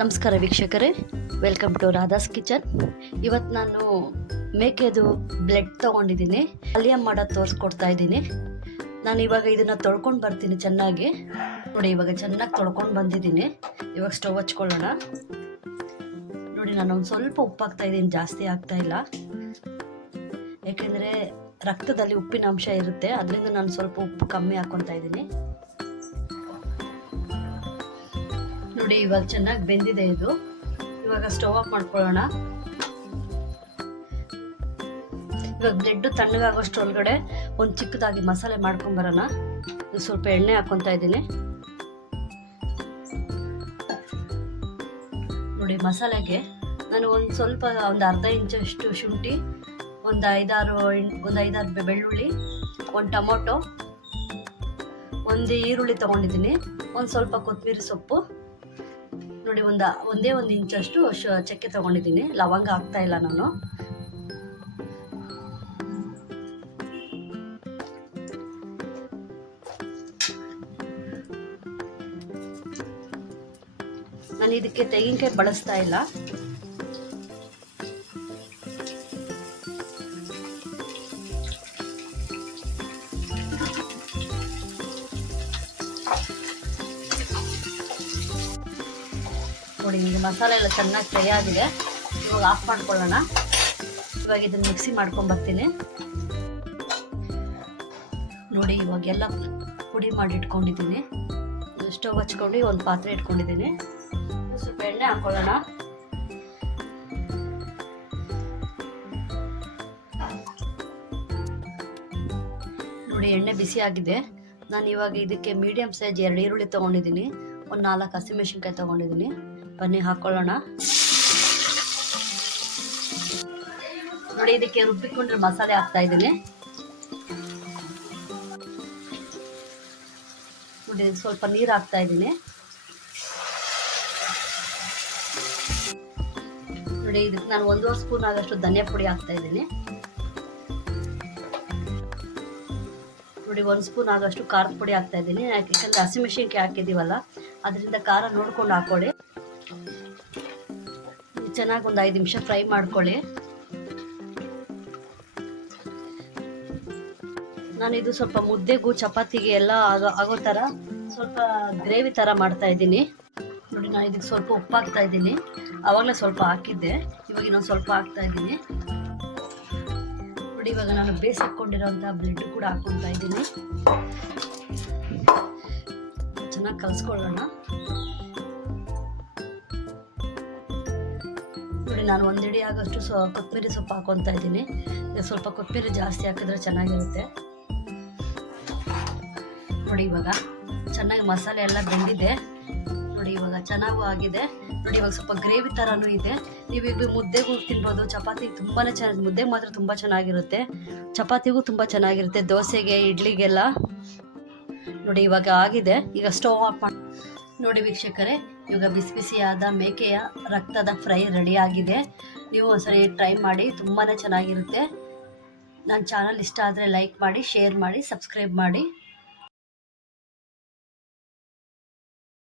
ನಮಸ್ಕಾರ ವೀಕ್ಷಕರೇ, welcome to Radha's kitchen. ಇವತ್ತು ನಾನು ಮೇಕೆದು ಬ್ಲಡ್ ತೊಗೊಂಡಿದ್ದೀನಿ, ಅಲಿಯಂ ಮಾಡೋದು ತೋರಿಸ್ಕೊಡ್ತಾ ಇದ್ದೀನಿ. ನಾನು ಇವಾಗ ಇದನ್ನು ತೊಳ್ಕೊಂಡು ಬರ್ತೀನಿ ಚೆನ್ನಾಗಿ. ನೋಡಿ, ಇವಾಗ ಚೆನ್ನಾಗಿ ತೊಳ್ಕೊಂಡು ಬಂದಿದ್ದೀನಿ. ಇವಾಗ ಸ್ಟವ್ ಹಚ್ಕೊಳ್ಳೋಣ. ನೋಡಿ, ನಾನು ಒಂದು ಸ್ವಲ್ಪ ಉಪ್ಪು ಹಾಕ್ತಾ ಇದ್ದೀನಿ, ಜಾಸ್ತಿ ಆಗ್ತಾ ಇಲ್ಲ. ಯಾಕೆಂದರೆ ರಕ್ತದಲ್ಲಿ ಉಪ್ಪಿನ ಅಂಶ ಇರುತ್ತೆ, ಅದರಿಂದ ನಾನು ಸ್ವಲ್ಪ ಉಪ್ಪು ಕಮ್ಮಿ ಹಾಕ್ಕೊತಾ ಇದ್ದೀನಿ. ನೋಡಿ, ಇವಾಗ ಚೆನ್ನಾಗಿ ಬೆಂದಿದೆ ಇದು. ಇವಾಗ ಸ್ಟವ್ ಆಫ್ ಮಾಡ್ಕೊಳ್ಳೋಣ. ಇವಾಗ ಬ್ಲೆಡ್ ತಣ್ಣಗಾಗೋಷ್ಟು ಒಳಗಡೆ ಒಂದು ಚಿಕ್ಕದಾಗಿ ಮಸಾಲೆ ಮಾಡ್ಕೊಂಬರೋಣ. ಸ್ವಲ್ಪ ಎಣ್ಣೆ ಹಾಕ್ಕೊತಾ ಇದ್ದೀನಿ. ನೋಡಿ, ಮಸಾಲೆಗೆ ನಾನು ಒಂದು ಅರ್ಧ ಇಂಚಷ್ಟು ಶುಂಠಿ, ಒಂದು ಐದಾರು ಬೆಳ್ಳುಳ್ಳಿ, ಒಂದು ಟೊಮೊಟೊ, ಒಂದು ಈರುಳ್ಳಿ ತೊಗೊಂಡಿದ್ದೀನಿ, ಒಂದು ಸ್ವಲ್ಪ ಕೊತ್ತಂಬರಿ ಸೊಪ್ಪು. ನೋಡಿ, ಒಂದೇ ಒಂದು ಇಂಚಷ್ಟು ಚಕ್ಕೆ ತೊಗೊಂಡಿದ್ದೀನಿ. ಲವಂಗ ಹಾಕ್ತಾ ಇಲ್ಲ ನಾನು. ನಾನು ಇದಕ್ಕೆ ತೆಂಗಿನಕಾಯಿ ಬಳಸ್ತಾ ಇಲ್ಲ. ನೋಡಿ, ಈಗ ಮಸಾಲೆ ಎಲ್ಲ ಚೆನ್ನಾಗಿ ಫ್ರೈ ಆಗಿದೆ. ಇವಾಗ ಆಫ್ ಮಾಡ್ಕೊಳ್ಳೋಣ. ಇವಾಗ ಇದನ್ನು ಮಿಕ್ಸಿ ಮಾಡ್ಕೊಂಡು ಬರ್ತೀನಿ. ನೋಡಿ, ಇವಾಗೆಲ್ಲ ಪುಡಿ ಮಾಡಿ ಇಟ್ಕೊಂಡಿದ್ದೀನಿ. ಸ್ಟವ್ ಹಚ್ಕೊಂಡು ಒಂದು ಪಾತ್ರೆ ಇಟ್ಕೊಂಡಿದ್ದೀನಿ. ಸ್ವಲ್ಪ ಎಣ್ಣೆ ಹಾಕೊಳ್ಳೋಣ. ನೋಡಿ, ಎಣ್ಣೆ ಬಿಸಿ ಆಗಿದೆ. ನಾನು ಇವಾಗ ಇದಕ್ಕೆ ಮೀಡಿಯಂ ಸೈಜ್ 2 ಈರುಳ್ಳಿ ತೊಗೊಂಡಿದ್ದೀನಿ, ಒಂದು 4 ಹಸಿಮೆಣಸಿನ್ಕಾಯಿ ತೊಗೊಂಡಿದ್ದೀನಿ. ಬನ್ನಿ ಹಾಕೊಳ್ಳೋಣ. ನೋಡಿ, ಇದಕ್ಕೆ ರುಬ್ಬಿಕೊಂಡ್ರೆ ಮಸಾಲೆ ಹಾಕ್ತಾ ಇದ್ದೀನಿ. ನೋಡಿ, ಸ್ವಲ್ಪ ನೀರು ಹಾಕ್ತಾ ಇದ್ದೀನಿ. ನೋಡಿ, ಇದಕ್ಕೆ ನಾನು 1.5 ಸ್ಪೂನ್ ಆಗಷ್ಟು ಧನಿಯಾ ಪುಡಿ ಹಾಕ್ತಾ ಇದ್ದೀನಿ. ನೋಡಿ, 1 ಸ್ಪೂನ್ ಆಗಷ್ಟು ಖಾರದ ಪುಡಿ ಹಾಕ್ತಾ ಇದ್ದೀನಿ. ಯಾಕೆಂದರೆ ಹಸಿಮೆಣಸಿನ್ಕಾಯಿ ಹಾಕಿದ್ದೀವಲ್ಲ, ಅದರಿಂದ ಖಾರ ನೋಡ್ಕೊಂಡು ಹಾಕೊಳ್ಳಿ. ಚೆನ್ನಾಗಿ ಒಂದು 5 ನಿಮಿಷ ಫ್ರೈ ಮಾಡ್ಕೊಳ್ಳಿ. ನಾನು ಇದು ಸ್ವಲ್ಪ ಮುದ್ದೆಗೂ ಚಪಾತಿಗೆ ಎಲ್ಲ ಆಗೋ ಥರ ಸ್ವಲ್ಪ ಗ್ರೇವಿ ಥರ ಮಾಡ್ತಾ ಇದ್ದೀನಿ. ನೋಡಿ, ನಾನು ಇದಕ್ಕೆ ಸ್ವಲ್ಪ ಉಪ್ಪು ಹಾಕ್ತಾ ಇದ್ದೀನಿ. ಆವಾಗಲೇ ಸ್ವಲ್ಪ ಹಾಕಿದ್ದೆ, ಇವಾಗ ಇನ್ನೊಂದು ಸ್ವಲ್ಪ ಹಾಕ್ತಾ ಇದ್ದೀನಿ. ನೋಡಿ, ಇವಾಗ ನಾನು ಬೇಯಿಸಿಕೊಂಡಿರೋಂಥ ಬ್ಲೆಡ್ ಕೂಡ ಹಾಕ್ಕೊತಾ ಇದ್ದೀನಿ. ಚೆನ್ನಾಗಿ ಕಲಿಸ್ಕೊಳ್ಳೋಣ. ನೋಡಿ, ನಾನು 1 ಹಿಡಿ ಆಗೋಷ್ಟು ಕೊತ್ತಂಬರಿ ಸೊಪ್ಪು ಹಾಕ್ಕೊತಾ ಇದ್ದೀನಿ. ಸ್ವಲ್ಪ ಕೊತ್ತಂಬರಿ ಜಾಸ್ತಿ ಹಾಕಿದ್ರೆ ಚೆನ್ನಾಗಿರುತ್ತೆ. ನೋಡಿ, ಇವಾಗ ಚೆನ್ನಾಗಿ ಮಸಾಲೆ ಎಲ್ಲ ಬೆಂದಿದೆ. ನೋಡಿ, ಇವಾಗ ಚೆನ್ನಾಗೂ ಆಗಿದೆ. ನೋಡಿ, ಇವಾಗ ಸ್ವಲ್ಪ ಗ್ರೇವಿ ಥರನೂ ಇದೆ. ನೀವು ಇದು ಮುದ್ದೆಗೂ ತಿನ್ಬೋದು, ಚಪಾತಿಗೆ ತುಂಬಾ ಚೆನ್ನಾಗಿ, ಮುದ್ದೆಗೆ ಮಾತ್ರ ತುಂಬ ಚೆನ್ನಾಗಿರುತ್ತೆ, ಚಪಾತಿಗೂ ತುಂಬ ಚೆನ್ನಾಗಿರುತ್ತೆ, ದೋಸೆಗೆ, ಇಡ್ಲಿಗೆಲ್ಲ. ನೋಡಿ, ಇವಾಗ ಆಗಿದೆ. ಈಗ ಸ್ಟವ್ ಆಫ್ ಮಾಡಿ. ನೋಡಿ ವೀಕ್ಷಕರೇ, ಇವಾಗ ಬಿಸಿ ಬಿಸಿಯಾದ ಮೇಕೆಯ ರಕ್ತದ ಫ್ರೈ ರೆಡಿ ಆಗಿದೆ. ನೀವು ಒಂದ್ಸರಿ ಟ್ರೈ ಮಾಡಿ, ತುಂಬಾ ಚೆನ್ನಾಗಿರುತ್ತೆ. ನನ್ನ ಚಾನಲ್ ಇಷ್ಟ ಆದರೆ ಲೈಕ್ ಮಾಡಿ, ಶೇರ್ ಮಾಡಿ, ಸಬ್ಸ್ಕ್ರೈಬ್ ಮಾಡಿ.